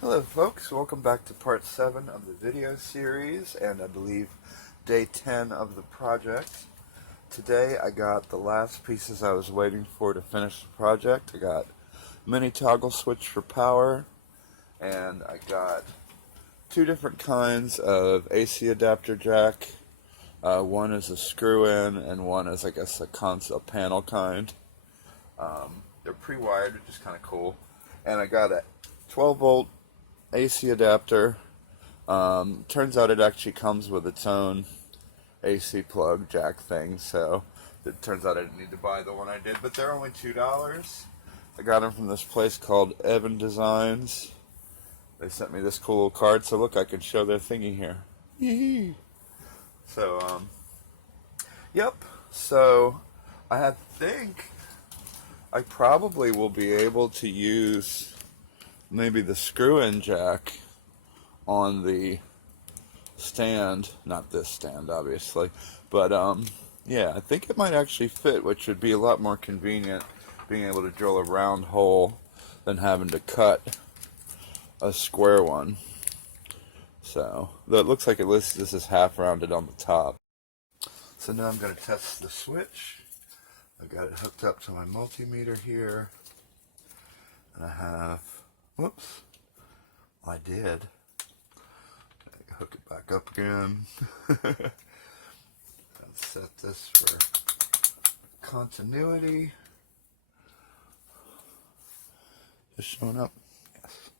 Hello folks, welcome back to part 7 of the video series, and I believe day 10 of the project. Today I got the last pieces I was waiting for to finish the project. I got mini toggle switch for power, and I got two different kinds of AC adapter jack. One is a screw-in, and one is, I guess, a console panel kind. They're pre-wired, which is kind of cool. And I got a 12-volt AC adapter. Turns out it actually comes with its own AC plug jack thing, so it turns out I didn't need to buy the one I did, but they're only $2. I got them from this place called Evan Designs. They sent me this cool little card, so look, I can show their thingy here. Yee. So, yep, so I think I probably will be able to use maybe the screw-in jack on the stand, not this stand obviously, but yeah, I think it might actually fit, which would be a lot more convenient, being able to drill a round hole than having to cut a square one. So, though it looks like this is half rounded on the top. So now I'm going to test the switch. I've got it hooked up to my multimeter here, and I have, whoops, I did. Hook it back up again. Set this for continuity. Just showing up. Yes.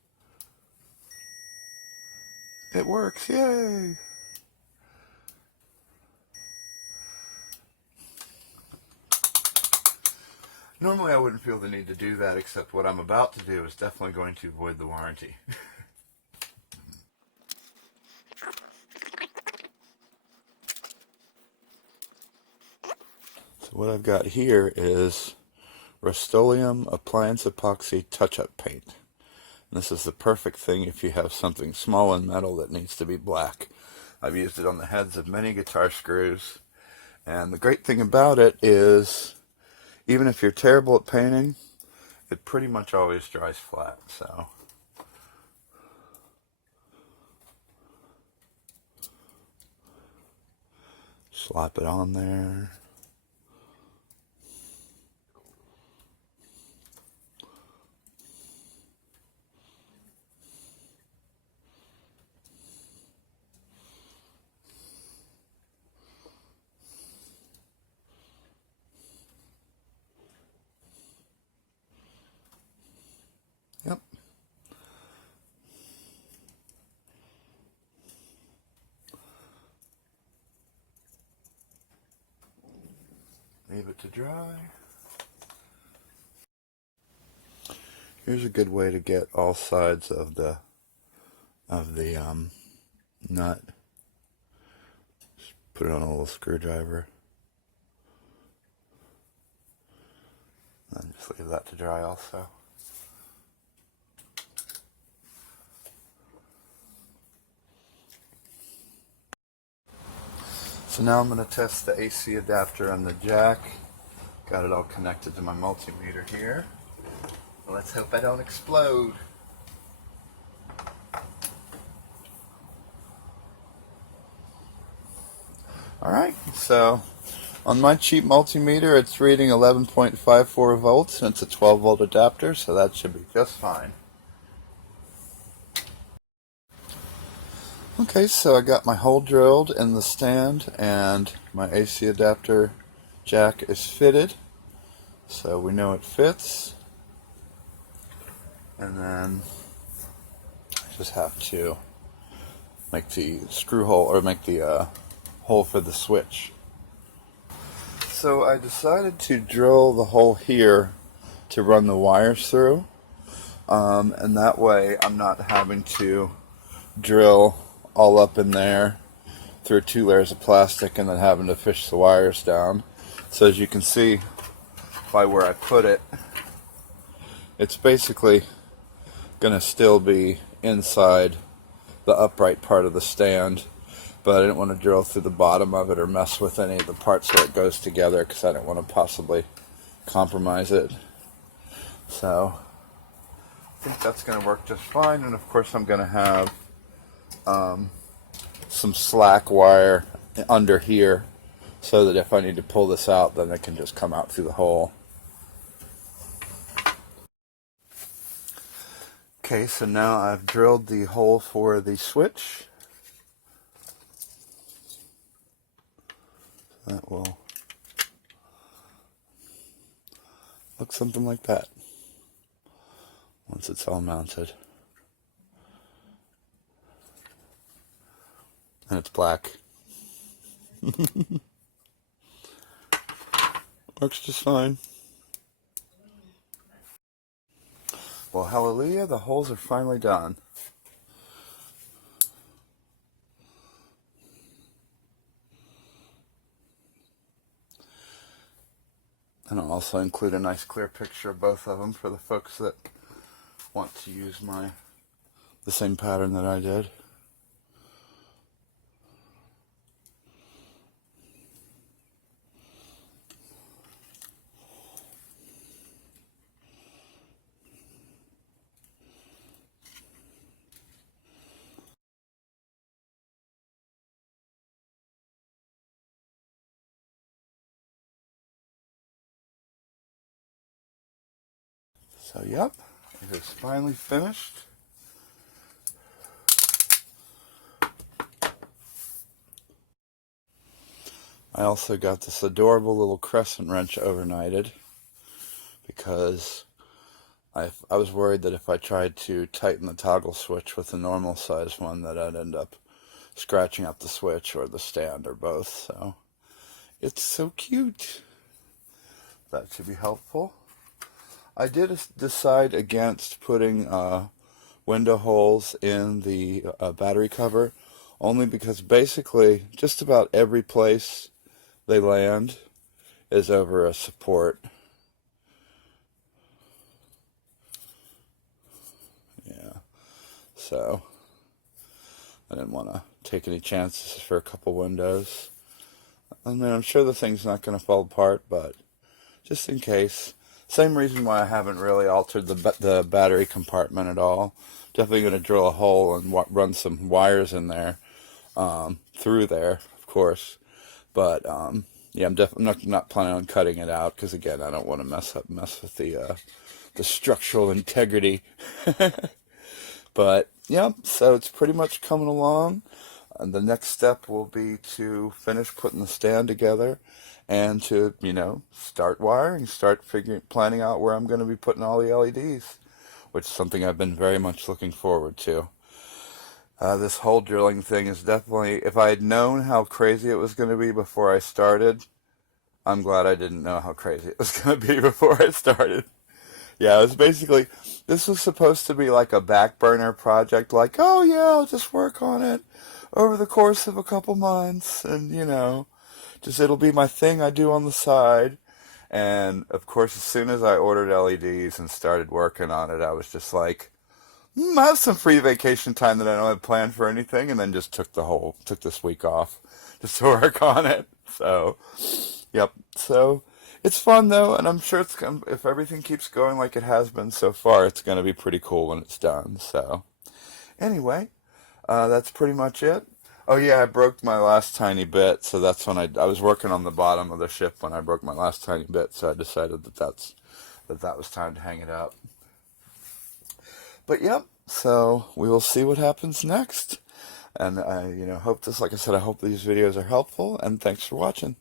It works, yay! Normally I wouldn't feel the need to do that, except what I'm about to do is definitely going to void the warranty. So what I've got here is Rust-Oleum Appliance Epoxy Touch-Up Paint. And this is the perfect thing if you have something small in metal that needs to be black. I've used it on the heads of many guitar screws. And the great thing about it is, even if you're terrible at painting, it pretty much always dries flat, so. Slap it on there. Yep. Leave it to dry. Here's a good way to get all sides of the nut. Just put it on a little screwdriver. And just leave that to dry also. So now I'm going to test the AC adapter and the jack. Got it all connected to my multimeter here. Let's hope I don't explode. Alright, so on my cheap multimeter it's reading 11.54 volts and it's a 12 volt adapter, so that should be just fine. Okay, so I got my hole drilled in the stand and my AC adapter jack is fitted, so we know it fits. And then I just have to make the screw hole, or make the hole for the switch. So I decided to drill the hole here to run the wires through, and that way I'm not having to drill all up in there through 2 layers of plastic and then having to fish the wires down. So as you can see by where I put it, it's basically going to still be inside the upright part of the stand, but I didn't want to drill through the bottom of it or mess with any of the parts where it goes together because I didn't want to possibly compromise it. So I think that's going to work just fine. And of course I'm going to have some slack wire under here so that if I need to pull this out, then it can just come out through the hole. Okay, so now I've drilled the hole for the switch. That will look something like that once it's all mounted. And it's black. Works just fine. Well, hallelujah, the holes are finally done. And I'll also include a nice clear picture of both of them for the folks that want to use the same pattern that I did. So, yep, it is finally finished. I also got this adorable little crescent wrench overnighted because I was worried that if I tried to tighten the toggle switch with the normal size one that I'd end up scratching up the switch or the stand or both. So it's so cute. That should be helpful. I did decide against putting window holes in the battery cover, only because basically just about every place they land is over a support. Yeah, so I didn't want to take any chances for a couple windows. I mean, I'm sure the thing's not going to fall apart, but just in case. Same reason why I haven't really altered the battery compartment at all. Definitely going to drill a hole and run some wires in there, through there, of course. But yeah, I'm definitely not planning on cutting it out because again, I don't want to mess with the structural integrity. But yeah, so it's pretty much coming along. And the next step will be to finish putting the stand together and to, start wiring, planning out where I'm going to be putting all the LEDs, which is something I've been very much looking forward to. This whole drilling thing is definitely, if I had known how crazy it was going to be before I started, I'm glad I didn't know how crazy it was going to be before I started. Yeah, it was basically, this was supposed to be like a back burner project, like, oh yeah, I'll just work on it over the course of a couple months, and just it'll be my thing I do on the side. And of course, as soon as I ordered LEDs and started working on it, I was just like, I have some free vacation time that I don't have planned for anything, and then just took this week off just to work on it. So, yep. So it's fun though, and I'm sure if everything keeps going like it has been so far, it's going to be pretty cool when it's done. So anyway, that's pretty much it. Oh yeah, I broke my last tiny bit, so that's when I was working on the bottom of the ship when I broke my last tiny bit, so I decided that was time to hang it up. But yep, so we will see what happens next. And I hope like I said, I hope these videos are helpful, and thanks for watching.